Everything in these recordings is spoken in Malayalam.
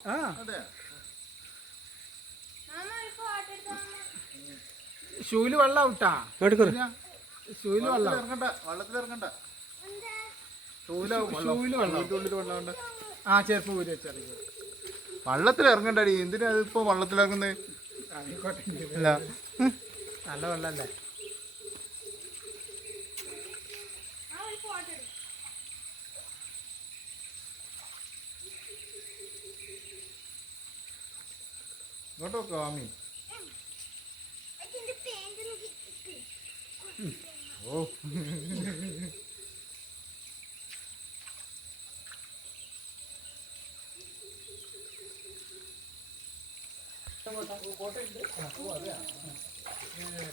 ആ. അതെ ഷൂൽ വെള്ളം ഔട്ടാ ഷൂൽ വെള്ളത്തിൽ വെള്ളം. ആ ചെരുപ്പ് ഊരി വെച്ചറിയ വള്ളത്തിൽ ഇറങ്ങണ്ടടി എന്തിനാ ഇപ്പൊ വള്ളത്തിൽ ഇറങ്ങുന്നത് നല്ല വെള്ളല്ലേ? ഇങ്ങോട്ടോ കാമി ഓ.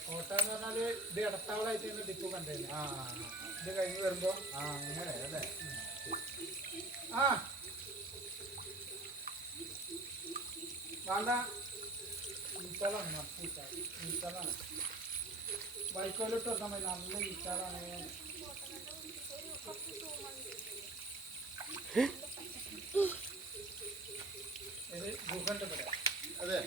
കോട്ട എന്ന് പറഞ്ഞാൽ ഇത് ഇടത്താവളായിട്ട് ഇങ്ങനെ ടിപ്പു ആ. ഇത് കഴിഞ്ഞ് വരുമ്പോ ആ അങ്ങനെ അല്ലേ? ആ. വേണ്ട. ഈച്ചാലാണ് ഈച്ചാലാണ് ബൈക്കോലിട്ട് വെക്കാൻ മതി നല്ല ഈച്ചാലാണ് ഇത് ഭൂഖണ്ഡ് ഇവിടെ അതെ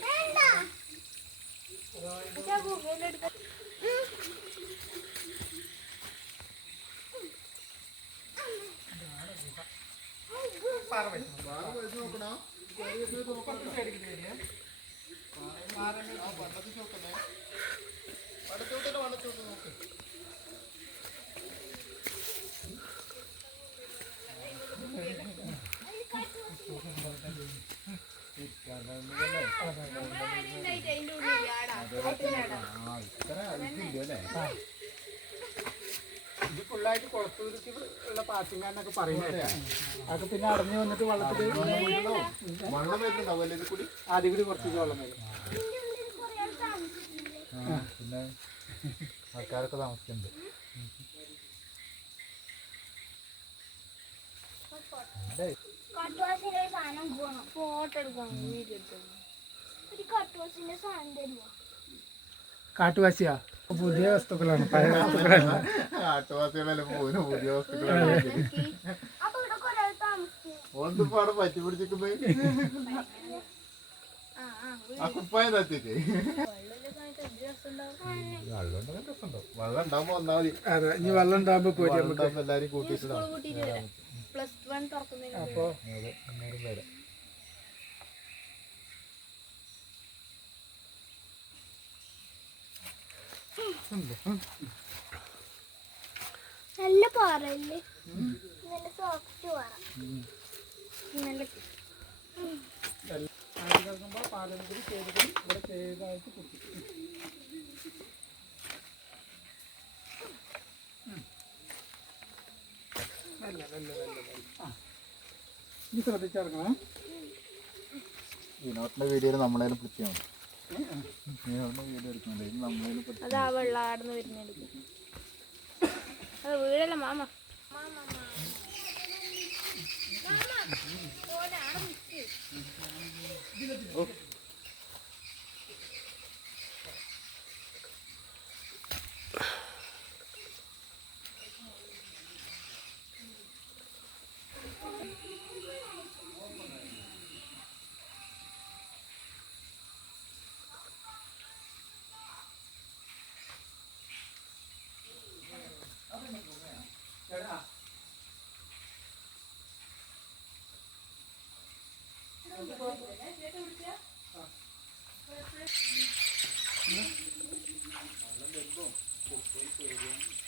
പാറ വെച്ച് നോക്കണോ. കുറച്ച് സൈഡിലേക്ക് വരിക ആ വള്ളത്തിൽ നോക്കണേ വടത്തോട്ടെ വള്ളത്തോട്ട് നോക്ക് ആ ഇത്ര ഇതില്ല അല്ലേ ഇത് ഫുള്ളായിട്ട് കുളത്തൂർക്ക് ഉള്ള പറയുന്നത്. പിന്നെ അടഞ്ഞു വന്നിട്ട് വെള്ളത്തിൽ വെള്ളം വരുന്നുണ്ടാവും അല്ലേ ഇത് കൂടി ആദ്യം കൂടി കുറച്ച് വെള്ളം വരും പിന്നെ ആൾക്കാരൊക്കെ താമസിക്കുന്നുണ്ട്. കട്ടുവാസിന്റെ സാധനം ഫോട്ടോ എടുക്കണം വീഡിയോ എടുക്കണം ഒരു കട്ടുവാസിന്റെ സാധനം തരുമോ കാട്ടുവാസിയാ? പുതിയ വസ്തുക്കളാണ് പഴയ വസ്തുക്കളല്ല. കാട്ടുവാസികളല്ല പോകുന്ന പുതിയ വസ്തുക്കളാണ് പറ്റി ആ കുപ്പായം തത്തിട്ട് വെള്ളം ഉണ്ടാവുമ്പോ ഒന്നാമതി വെള്ളം ഇനി ഉണ്ടാകുമ്പോ എല്ലാരും കൂട്ടിയിട്ടാണ് കൂട്ടിയിട്ട് വരാം പ്ലസ് വൺ അപ്പോ അതെ അന്നേരം വരാം. നല്ല പാറല്ലേ നല്ല സോഫ്റ്റ് പാറ. നല്ല ഇവിടെ ചെയ്തായിട്ട് കുടിക്കും നല്ല നല്ല നല്ല. ഇനി ശ്രദ്ധിച്ചിറങ്ങണം വിനോദിന്റെ വീഡിയോയിൽ നമ്മളേലും പിടിച്ചാൽ മതി വിനോദിന്റെ വീഡിയോ എടുക്കുന്നുണ്ട്. ഇത് നമ്മളേലും പിടിച്ചാൽ അതാ വെള്ളം ആടുന്ന് വരുന്നത് അത് വീടല്ല മാമ? നല്ല വെള്ളം മീനുണ്ടാവുക പോയി ഉണ്ടാവില്ല